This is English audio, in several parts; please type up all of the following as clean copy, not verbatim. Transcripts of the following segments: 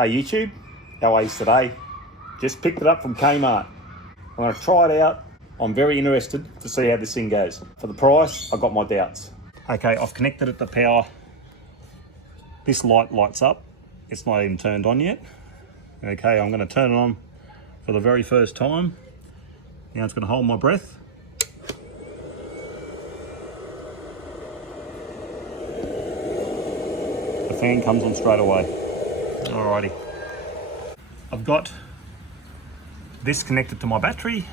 Hey YouTube, how are you today? Just picked it up from Kmart. I'm going to try it out. I'm very interested to see how this thing goes. For the price, I've got my doubts. Okay, I've connected it to power. This light lights up. It's not even turned on yet. Okay, I'm going to turn it on for the very first time. Now it's going to hold my breath. The fan comes on straight away. Alrighty. I've got this connected to my battery.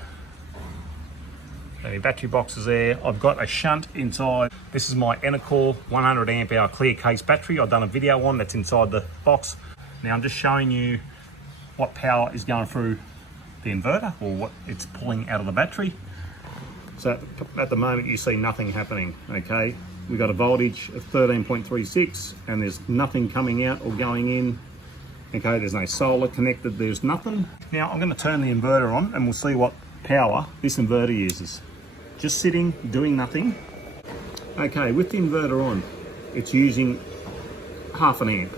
The battery box is there. I've got a shunt inside. This is my Enercore 100 amp hour clear case battery. I've done a video on that's inside the box. Now I'm just showing you what power is going through the inverter, or what it's pulling out of the battery. So at the moment you see nothing happening, okay? We've got a voltage of 13.36 and there's nothing coming out or going in. Okay, there's no solar connected, there's nothing. Now I'm going to turn the inverter on and we'll see what power this inverter uses. Just sitting, doing nothing. Okay, with the inverter on, it's using half an amp.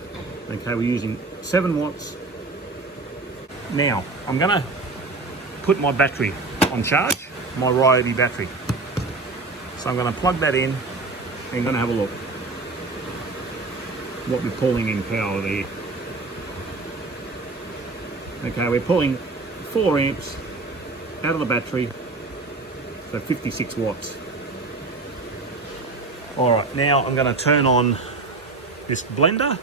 Okay, we're using 7 watts. Now, I'm going to put my battery on charge, my Ryobi battery. So I'm going to plug that in and I'm going to have a look what we're pulling in power there. Okay, we're pulling 4 amps out of the battery, so 56 watts. All right, now I'm going to turn on this blender.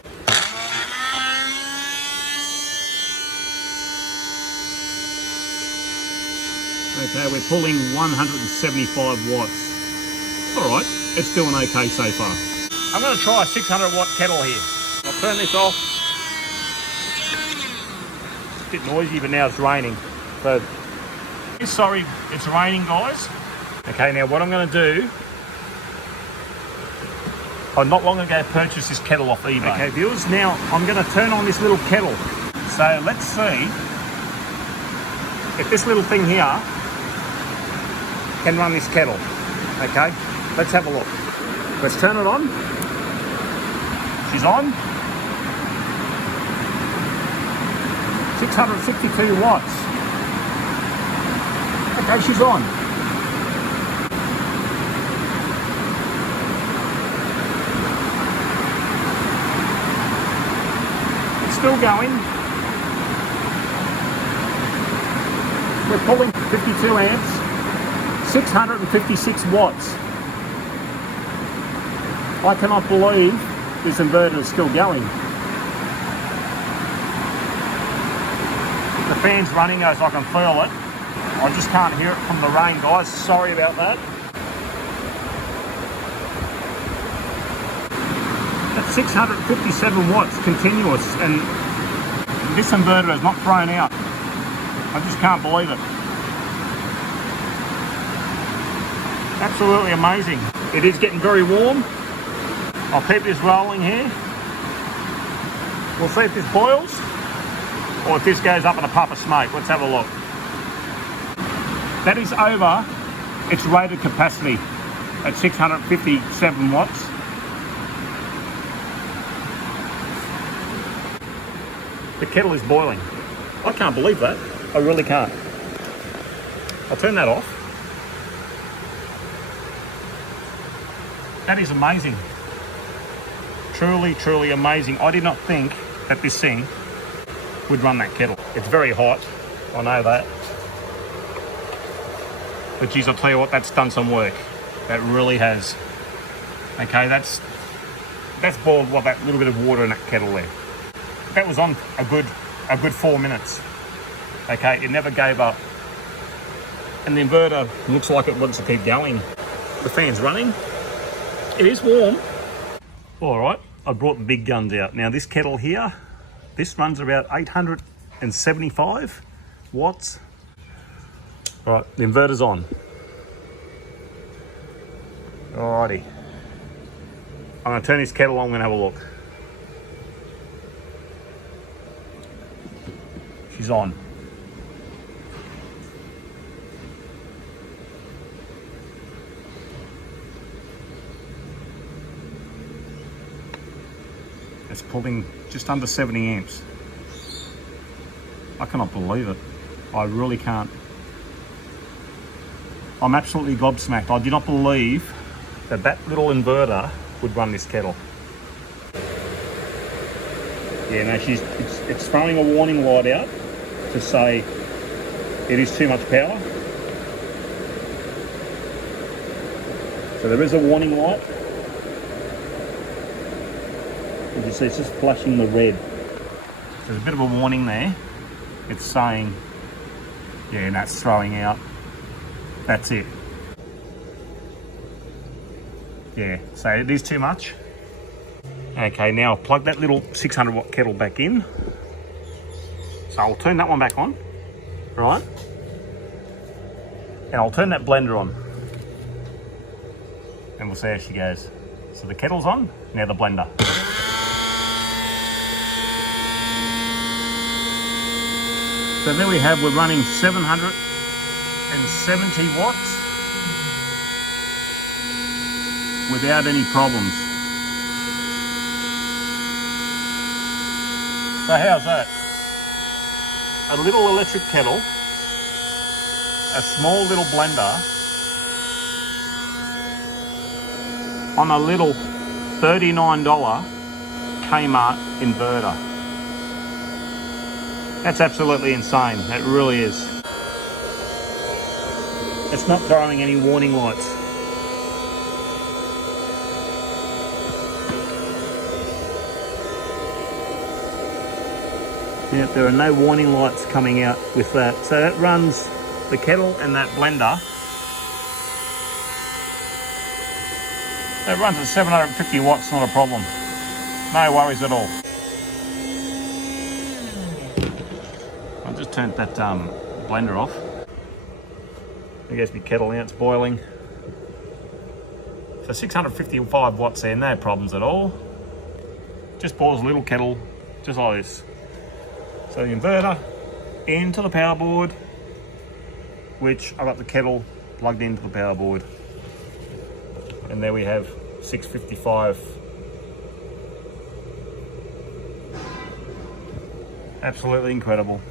Okay, we're pulling 175 watts. All right, it's doing okay so far. I'm going to try a 600 watt kettle here. I'll turn this off. It's a bit noisy, but now it's raining. So, sorry, it's raining, guys. Okay, now what I'm going to do, I not long ago purchased this kettle off eBay. Okay, viewers, now I'm going to turn on this little kettle. So let's see if this little thing here can run this kettle. Okay, let's have a look. Let's turn it on. She's on. 662 watts. Okay, she's on. It's still going. We're pulling 52 amps, 656 watts. I cannot believe this inverter is still going. The fan's running as I can feel it. I just can't hear it from the rain, guys. Sorry about that. That's 657 watts continuous, and this inverter is not thrown out. I just can't believe it. Absolutely amazing. It is getting very warm. I'll keep this rolling here. We'll see if this boils, or if this goes up in a puff of smoke. Let's have a look. That is over its rated capacity at 657 watts. The kettle is boiling. I can't believe that. I really can't. I'll turn that off. That is amazing. Truly, truly amazing. I did not think that this thing would run that kettle. It's very hot, I know that. But geez, I'll tell you what, that's done some work. That really has. Okay, that's boiled what, that little bit of water in that kettle there. That was on a good 4 minutes. Okay, it never gave up. And the inverter looks like it wants to keep going. The fan's running. It is warm. All right, I brought the big guns out. Now this kettle here, this runs about 875 watts. All right, the inverter's on. Alrighty. I'm gonna turn this kettle on, I'm gonna have a look. She's on. It's pulling just under 70 amps. I cannot believe it. I really can't. I'm absolutely gobsmacked. I did not believe that that little inverter would run this kettle. Yeah, no, it's throwing a warning light out to say it is too much power. So there is a warning light. As you see, it's just flashing the red. There's a bit of a warning there. It's saying, yeah, and that's throwing out. That's it. Yeah, so it is too much. Okay, now I'll plug that little 600 watt kettle back in. So I'll turn that one back on, right? And I'll turn that blender on. And we'll see how she goes. So the kettle's on, now the blender. So there we have, we're running 770 watts without any problems. So how's that? A little electric kettle, a small little blender, on a little $39 Kmart inverter. That's absolutely insane, it really is. It's not throwing any warning lights. Yeah, there are no warning lights coming out with that. So that runs the kettle and that blender. That runs at 750 watts, not a problem. No worries at all. I just turned that blender off. I guess my kettle now, it's boiling. So 655 watts there, no problems at all. Just boils a little kettle, just like this. So the inverter into the power board, which I've got the kettle plugged into the power board. And there we have 655. Absolutely incredible.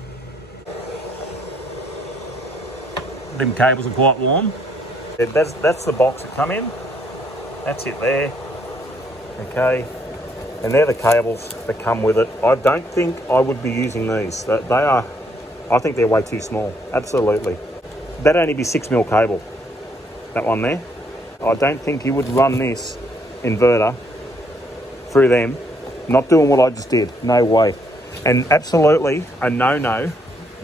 Them cables are quite warm. That's the box that come in. That's it there. Okay. And they're the cables that come with it. I don't think I would be using these. I think they're way too small. Absolutely. That'd only be 6mm cable. That one there. I don't think you would run this inverter through them. Not doing what I just did. No way. And absolutely a no-no.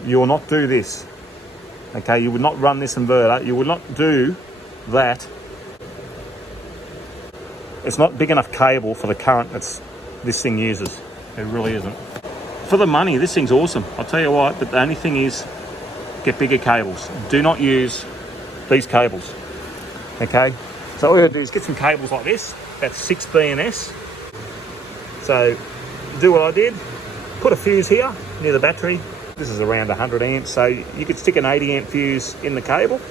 You will not do this. Okay, you would not run this inverter. You would not do that. It's not big enough cable for the current this thing uses. It really isn't. For the money, this thing's awesome. I'll tell you what, but the only thing is, get bigger cables. Do not use these cables. Okay? So all you gotta do is get some cables like this. That's 6 BNS. So do what I did. Put a fuse here near the battery. This is around 100 amps, so you could stick an 80 amp fuse in the cable.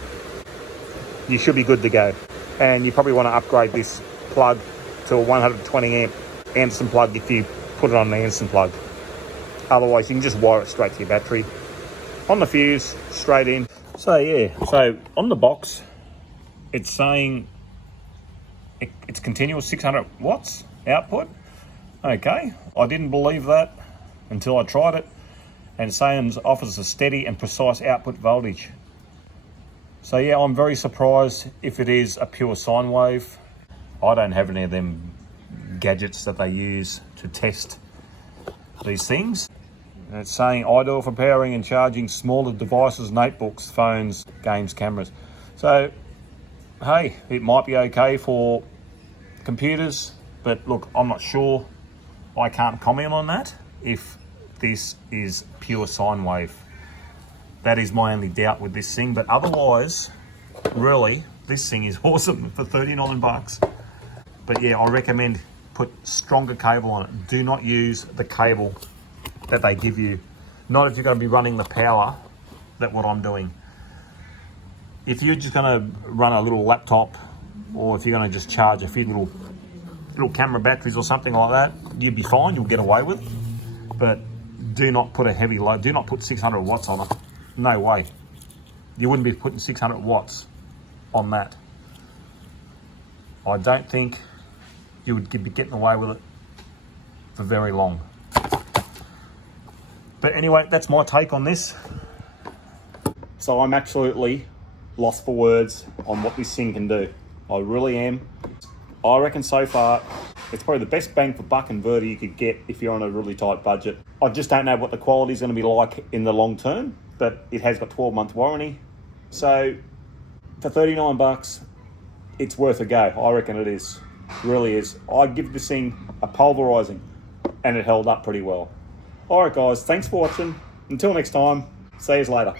You should be good to go. And you probably want to upgrade this plug to a 120 amp Anderson plug if you put it on an Anderson plug. Otherwise, you can just wire it straight to your battery. On the fuse, straight in. So yeah, so on the box, it's saying it's continuous 600 watts output. Okay, I didn't believe that until I tried it. And it's saying it offers a steady and precise output voltage. So yeah, I'm very surprised if it is a pure sine wave. I don't have any of them gadgets that they use to test these things. And it's saying ideal for powering and charging smaller devices, notebooks, phones, games, cameras. So, hey, it might be okay for computers, but look, I'm not sure. I can't comment on that if this is pure sine wave. That is my only doubt with this thing, but otherwise, really, this thing is awesome for 39 bucks. But yeah, I recommend put stronger cable on it. Do not use the cable that they give you. Not if you're going to be running the power that what I'm doing. If you're just going to run a little laptop, or if you're going to just charge a few little camera batteries or something like that, you'd be fine, you'll get away with it. But do not put a heavy load. Do not put 600 watts on it. No way. You wouldn't be putting 600 watts on that. I don't think you would be getting away with it for very long. But anyway, that's my take on this. So I'm absolutely lost for words on what this thing can do. I really am. I reckon so far, it's probably the best bang for buck inverter you could get if you're on a really tight budget. I just don't know what the quality is going to be like in the long term, but it has got 12-month warranty. So for 39 bucks, it's worth a go. I reckon it is. Really is. I'd give this thing a pulverizing, and it held up pretty well. All right, guys, thanks for watching. Until next time, see you later.